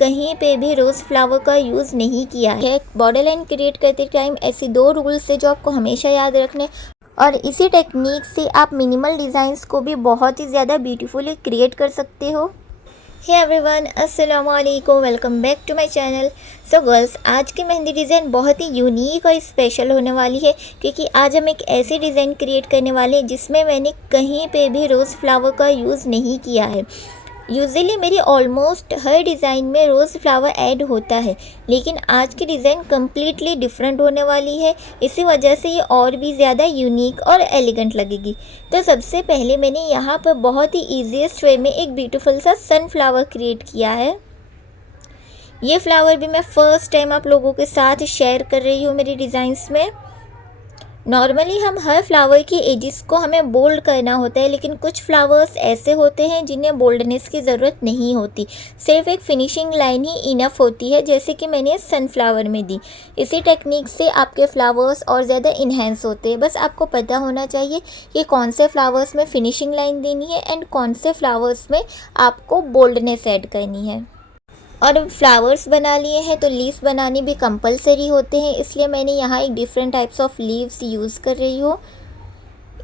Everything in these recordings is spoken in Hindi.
कहीं पे भी रोज़ फ्लावर का यूज़ नहीं किया है। बॉर्डर लाइन क्रिएट करते टाइम ऐसे 2 रूल्स है जो आपको हमेशा याद रखने, और इसी टेक्निक से आप मिनिमल डिज़ाइंस को भी बहुत ही ज़्यादा ब्यूटीफुली क्रिएट कर सकते हो। हे एवरीवन, अस्सलाम वालेकुम, welcome back to my channel. So girls, आज की मेहंदी डिज़ाइन बहुत ही यूनिक और स्पेशल होने वाली है, क्योंकि आज हम एक ऐसी डिज़ाइन क्रिएट करने वाले हैं जिसमें मैंने कहीं पे भी रोज़ फ्लावर का यूज़ नहीं किया है। यूजुअली मेरी ऑलमोस्ट हर डिज़ाइन में रोज़ फ्लावर ऐड होता है, लेकिन आज की डिज़ाइन कम्प्लीटली डिफरेंट होने वाली है। इसी वजह से ये और भी ज़्यादा यूनिक और एलिगेंट लगेगी। तो सबसे पहले मैंने यहाँ पर बहुत ही ईजीएस्ट वे में एक ब्यूटीफुल सा सनफ्लावर क्रिएट किया है। ये फ्लावर भी मैं फ़र्स्ट टाइम आप लोगों के साथ शेयर कर रही हूँ मेरी डिज़ाइंस में। नॉर्मली हम हर फ्लावर की एजिस को हमें बोल्ड करना होता है, लेकिन कुछ फ्लावर्स ऐसे होते हैं जिन्हें बोल्डनेस की ज़रूरत नहीं होती, सिर्फ एक फिनिशिंग लाइन ही इनफ होती है, जैसे कि मैंने सनफ्लावर में दी। इसी टेक्निक से आपके फ्लावर्स और ज़्यादा इन्हेंस होते हैं। बस आपको पता होना चाहिए कि कौन से फ्लावर्स में फिनिशिंग लाइन देनी है एंड कौन से फ्लावर्स में आपको बोल्डनेस ऐड करनी है। और अब फ्लावर्स बना लिए हैं तो लीव्स बनाने भी कंपलसरी होते हैं, इसलिए मैंने यहाँ एक different types of leaves use कर रही हूँ।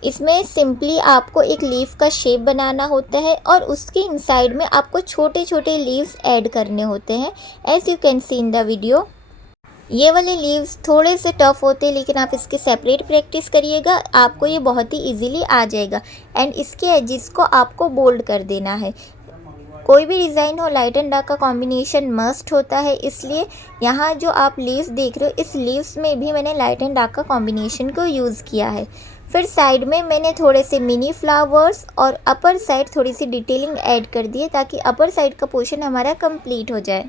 इसमें सिंपली आपको एक लीफ का शेप बनाना होता है और उसके इनसाइड में आपको छोटे छोटे लीव्स ऐड करने होते हैं, as you can see in the video. ये वाले लीव्स थोड़े से टफ़ होते हैं, लेकिन आप इसकी सेपरेट प्रैक्टिस करिएगा, आपको ये बहुत ही इजीली आ जाएगा। एंड इसके एजिस को आपको बोल्ड कर देना है। कोई भी डिज़ाइन हो, लाइट एंड डार्क का कॉम्बिनेशन मस्ट होता है, इसलिए यहाँ जो आप लीव्स देख रहे हो, इस लीव्स में भी मैंने लाइट एंड डार्क का कॉम्बिनेशन को यूज़ किया है। फिर साइड में मैंने थोड़े से मिनी फ्लावर्स और अपर साइड थोड़ी सी डिटेलिंग ऐड कर दी है, ताकि अपर साइड का पोर्शन हमारा कंप्लीट हो जाए।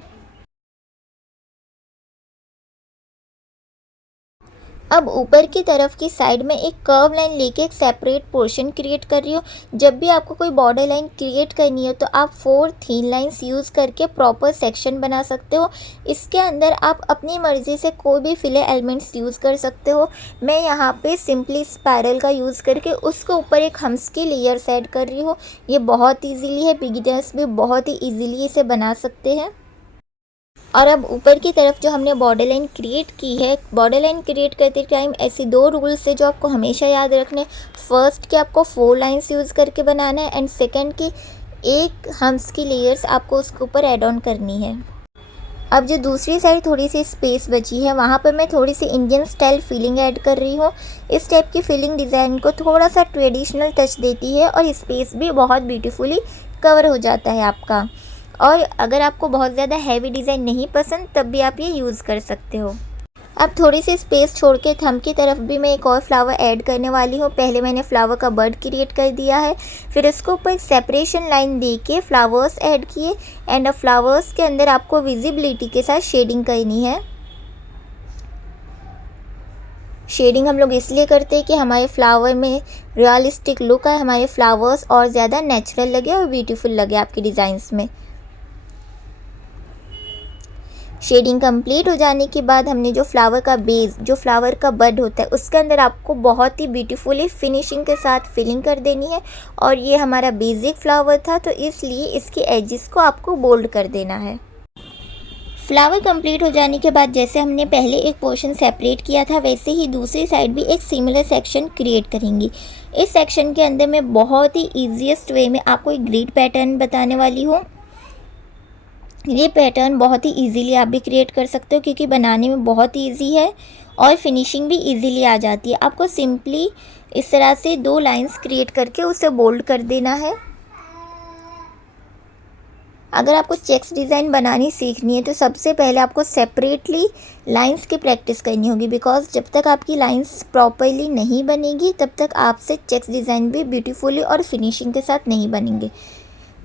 अब ऊपर की तरफ की साइड में एक कर्व लाइन लेके एक सेपरेट पोर्शन क्रिएट कर रही हूँ। जब भी आपको कोई बॉर्डर लाइन क्रिएट करनी हो तो आप 4 थिन लाइंस यूज़ करके प्रॉपर सेक्शन बना सकते हो। इसके अंदर आप अपनी मर्ज़ी से कोई भी फिले एलिमेंट्स यूज़ कर सकते हो। मैं यहाँ पे सिंपली स्पायरल का यूज़ करके उसके ऊपर एक हम्स की लेयर्स ऐड कर रही हूँ। ये बहुत ईजीली है, बिगिनर्स भी बहुत ही ईजीली इसे बना सकते हैं। और अब ऊपर की तरफ जो हमने बॉर्डर लाइन क्रिएट की है, बॉर्डर लाइन क्रिएट करते टाइम ऐसे 2 रूल्स है जो आपको हमेशा याद रखने। फर्स्ट कि आपको 4 लाइंस यूज़ करके बनाना है, एंड सेकंड कि एक हम्स की लेयर्स आपको उसके ऊपर ऐड ऑन करनी है। अब जो दूसरी साइड थोड़ी सी स्पेस बची है, वहाँ पर मैं थोड़ी सी इंडियन स्टाइल फीलिंग ऐड कर रही हूँ। इस टाइप की फीलिंग डिज़ाइन को थोड़ा सा ट्रेडिशनल टच देती है और स्पेस भी बहुत ब्यूटीफुली कवर हो जाता है आपका। और अगर आपको बहुत ज़्यादा हैवी डिज़ाइन नहीं पसंद, तब भी आप ये यूज़ कर सकते हो। अब थोड़ी सी स्पेस छोड़ के थंब की तरफ भी मैं एक और फ्लावर ऐड करने वाली हूँ। पहले मैंने फ्लावर का बर्ड क्रिएट कर दिया है, फिर इसको ऊपर एक सेपरेशन लाइन दे के फ्लावर्स ऐड किए, एंड फ्लावर्स के अंदर आपको विजिबिलिटी के साथ शेडिंग करनी है। शेडिंग हम लोग इसलिए करते हैं कि हमारे फ्लावर में रियलिस्टिक लुक आए, हमारे फ्लावर्स और ज़्यादा नेचुरल लगे और ब्यूटीफुल लगे आपकी डिज़ाइंस में। शेडिंग कंप्लीट हो जाने के बाद हमने जो फ्लावर का बेस, जो फ्लावर का बड होता है, उसके अंदर आपको बहुत ही ब्यूटीफुली फिनिशिंग के साथ फिलिंग कर देनी है। और ये हमारा बेसिक फ्लावर था, तो इसलिए इसकी एजिस को आपको बोल्ड कर देना है। फ्लावर कंप्लीट हो जाने के बाद जैसे हमने पहले एक पोर्शन सेपरेट किया था, वैसे ही दूसरी साइड भी एक सिमिलर सेक्शन क्रिएट करेंगी। इस सेक्शन के अंदर मैं बहुत ही ईजीएस्ट वे में आपको एक ग्रिड पैटर्न बताने वाली हूँ। ये पैटर्न बहुत ही इजीली आप भी क्रिएट कर सकते हो, क्योंकि बनाने में बहुत इजी है और फिनिशिंग भी इजीली आ जाती है। आपको सिंपली इस तरह से 2 लाइंस क्रिएट करके उसे बोल्ड कर देना है। अगर आपको चेक्स डिज़ाइन बनानी सीखनी है तो सबसे पहले आपको सेपरेटली लाइंस की प्रैक्टिस करनी होगी, बिकॉज जब तक आपकी लाइंस प्रॉपरली नहीं बनेगी तब तक आपसे चेक्स डिज़ाइन भी ब्यूटीफुली और फिनिशिंग के साथ नहीं बनेंगे।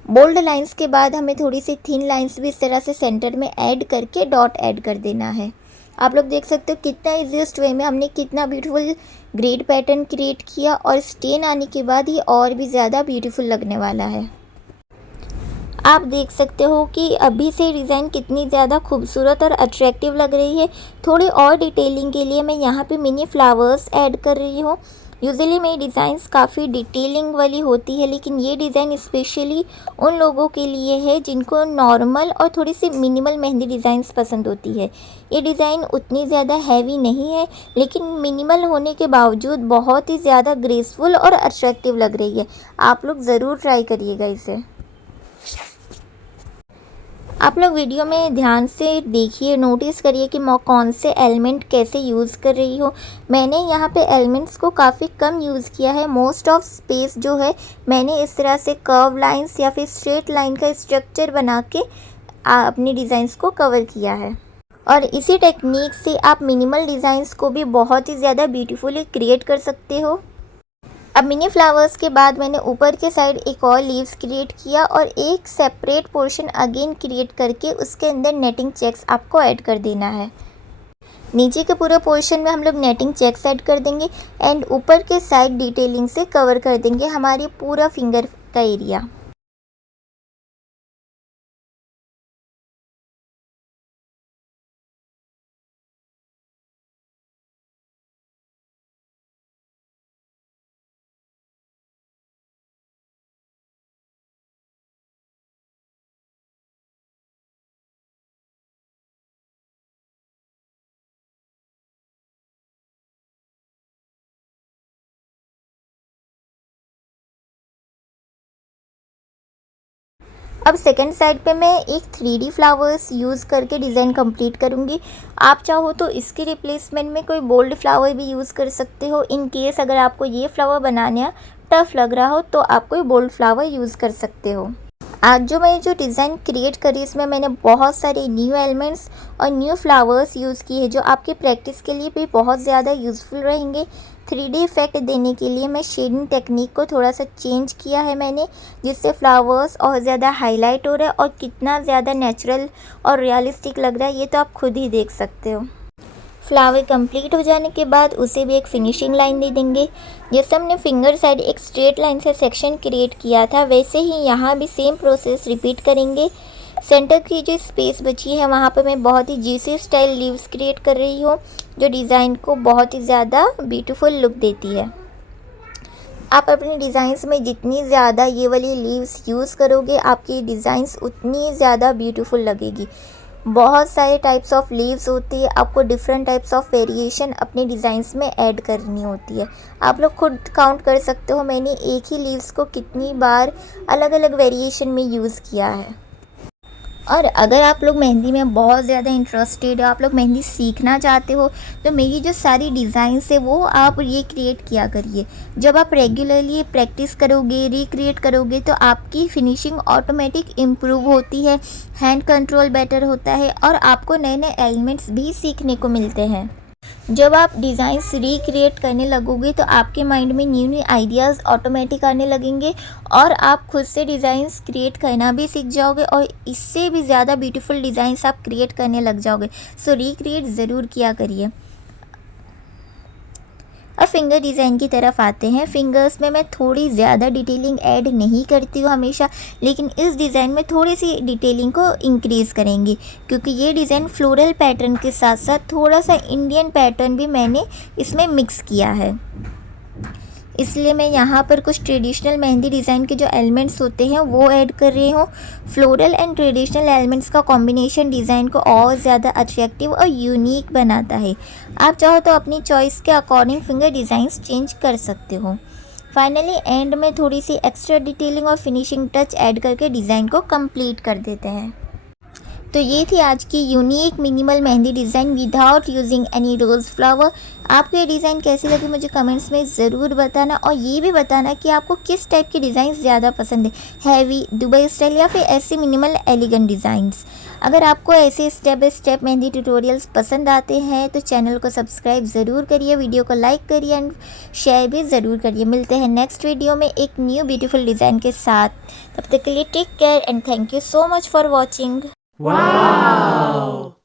बोल्ड लाइंस के बाद हमें थोड़ी सी थिन लाइंस भी इस तरह से सेंटर में ऐड करके डॉट ऐड कर देना है। आप लोग देख सकते हो कितना ईजीएस्ट वे में हमने कितना ब्यूटीफुल ग्रिड पैटर्न क्रिएट किया, और स्टेन आने के बाद ये और भी ज़्यादा ब्यूटीफुल लगने वाला है। आप देख सकते हो कि अभी से डिज़ाइन कितनी ज़्यादा खूबसूरत और अट्रैक्टिव लग रही है। थोड़ी और डिटेलिंग के लिए मैं यहाँ पे मिनी फ्लावर्स ऐड कर रही हूँ। यूजुअली मेरी डिज़ाइंस काफ़ी डिटेलिंग वाली होती है, लेकिन ये डिज़ाइन स्पेशली उन लोगों के लिए है जिनको नॉर्मल और थोड़ी सी मिनिमल मेहंदी डिज़ाइंस पसंद होती है। ये डिज़ाइन उतनी ज़्यादा हैवी नहीं है, लेकिन मिनिमल होने के बावजूद बहुत ही ज़्यादा ग्रेसफुल और अट्रैक्टिव लग रही है। आप लोग ज़रूर ट्राई करिएगा इसे। आप लोग वीडियो में ध्यान से देखिए, नोटिस करिए कि मैं कौन से एलिमेंट कैसे यूज़ कर रही हूँ। मैंने यहाँ पे एलिमेंट्स को काफ़ी कम यूज़ किया है। मोस्ट ऑफ स्पेस जो है मैंने इस तरह से कर्व लाइंस या फिर स्ट्रेट लाइन का स्ट्रक्चर बना के अपनी डिज़ाइंस को कवर किया है। और इसी टेक्निक से आप मिनिमल डिज़ाइंस को भी बहुत ही ज़्यादा ब्यूटीफुली क्रिएट कर सकते हो। अब मिनी फ्लावर्स के बाद मैंने ऊपर के साइड एक और लीव्स क्रिएट किया और एक सेपरेट पोर्शन अगेन क्रिएट करके उसके अंदर नेटिंग चेक्स आपको ऐड कर देना है। नीचे के पूरे पोर्शन में हम लोग नेटिंग चेक्स ऐड कर देंगे एंड ऊपर के साइड डिटेलिंग से कवर कर देंगे हमारी पूरा फिंगर का एरिया। अब सेकंड साइड पे मैं एक 3D फ्लावर्स यूज़ करके डिज़ाइन कंप्लीट करूँगी। आप चाहो तो इसके रिप्लेसमेंट में कोई बोल्ड फ्लावर भी यूज़ कर सकते हो। इन केस अगर आपको ये फ्लावर बनाना टफ़ लग रहा हो तो आप कोई बोल्ड फ्लावर यूज़ कर सकते हो। आज जो मैं जो डिज़ाइन क्रिएट करी इसमें मैंने बहुत सारे न्यू एलिमेंट्स और न्यू फ्लावर्स यूज़ किए जो आपकी प्रैक्टिस के लिए भी बहुत ज़्यादा यूज़फुल रहेंगे। 3D इफ़ेक्ट देने के लिए मैं शेडिंग टेक्निक को थोड़ा सा चेंज किया है मैंने, जिससे फ्लावर्स और ज़्यादा हाईलाइट हो रहा है और कितना ज़्यादा नेचुरल और रियलिस्टिक लग रहा है ये तो आप खुद ही देख सकते हो। फ्लावर कंप्लीट हो जाने के बाद उसे भी एक फिनिशिंग लाइन दे देंगे। जैसे हमने फिंगर साइड एक स्ट्रेट लाइन से सेक्शन क्रिएट किया था, वैसे ही यहाँ भी सेम प्रोसेस रिपीट करेंगे। सेंटर की जो स्पेस बची है वहाँ पर मैं बहुत ही जीसी स्टाइल लीव्स क्रिएट कर रही हूँ जो डिज़ाइन को बहुत ही ज़्यादा ब्यूटीफुल लुक देती है। आप अपने डिज़ाइंस में जितनी ज़्यादा ये वाली लीव्स यूज़ करोगे आपकी डिज़ाइंस उतनी ज़्यादा ब्यूटीफुल लगेगी। बहुत सारे टाइप्स ऑफ लीव्स होती है, आपको डिफरेंट टाइप्स ऑफ वेरिएशन अपने डिज़ाइंस में ऐड करनी होती है। आप लोग खुद काउंट कर सकते हो मैंने एक ही लीव्स को कितनी बार अलग अलग वेरिएशन में यूज़ किया है। और अगर आप लोग मेहंदी में बहुत ज़्यादा इंटरेस्टेड हो, आप लोग मेहंदी सीखना चाहते हो, तो मेरी जो सारी डिज़ाइंस है वो आप ये क्रिएट किया करिए। जब आप रेगुलरली प्रैक्टिस करोगे, रिक्रिएट करोगे तो आपकी फिनिशिंग ऑटोमेटिक इम्प्रूव होती है, हैंड कंट्रोल बेटर होता है और आपको नए नए एलिमेंट्स भी सीखने को मिलते हैं। जब आप डिज़ाइंस रिक्रिएट करने लगोगे तो आपके माइंड में न्यू न्यू आइडियाज़ ऑटोमेटिक आने लगेंगे और आप खुद से डिज़ाइंस क्रिएट करना भी सीख जाओगे और इससे भी ज़्यादा ब्यूटीफुल डिज़ाइंस आप क्रिएट करने लग जाओगे। सो रिक्रिएट ज़रूर किया करिए। अब फिंगर डिज़ाइन की तरफ आते हैं। फिंगर्स में मैं थोड़ी ज़्यादा डिटेलिंग ऐड नहीं करती हूँ हमेशा, लेकिन इस डिज़ाइन में थोड़ी सी डिटेलिंग को इंक्रीज़ करेंगे क्योंकि ये डिज़ाइन फ्लोरल पैटर्न के साथ साथ थोड़ा सा इंडियन पैटर्न भी मैंने इसमें मिक्स किया है। इसलिए मैं यहाँ पर कुछ ट्रेडिशनल मेहंदी डिज़ाइन के जो एलिमेंट्स होते हैं वो ऐड कर रही हूँ। फ्लोरल एंड ट्रेडिशनल एलिमेंट्स का कॉम्बिनेशन डिज़ाइन को और ज़्यादा अट्रैक्टिव और यूनिक बनाता है। आप चाहो तो अपनी चॉइस के अकॉर्डिंग फिंगर डिज़ाइंस चेंज कर सकते हो। फाइनली एंड में थोड़ी सी एक्स्ट्रा डिटेलिंग और फिनिशिंग टच ऐड करके डिज़ाइन को कंप्लीट कर देते हैं। तो ये थी आज की unique minimal mehndi design without using any rose flower. आपको ये डिज़ाइन कैसी लगी मुझे कमेंट्स में ज़रूर बताना और ये भी बताना कि आपको किस टाइप की डिज़ाइन ज़्यादा पसंद है, हैवी, दुबई स्टाइल या फिर ऐसे मिनिमल एलिगेंट डिज़ाइंस। अगर आपको ऐसे step by step mehndi tutorials पसंद आते हैं तो चैनल को सब्सक्राइब ज़रूर करिए, वीडियो को लाइक करिए एंड शेयर भी ज़रूर करिए। मिलते हैं नेक्स्ट वीडियो में एक न्यू ब्यूटीफुल डिज़ाइन के साथ। तब तक के लिए take care and thank you so much for watching. Wow!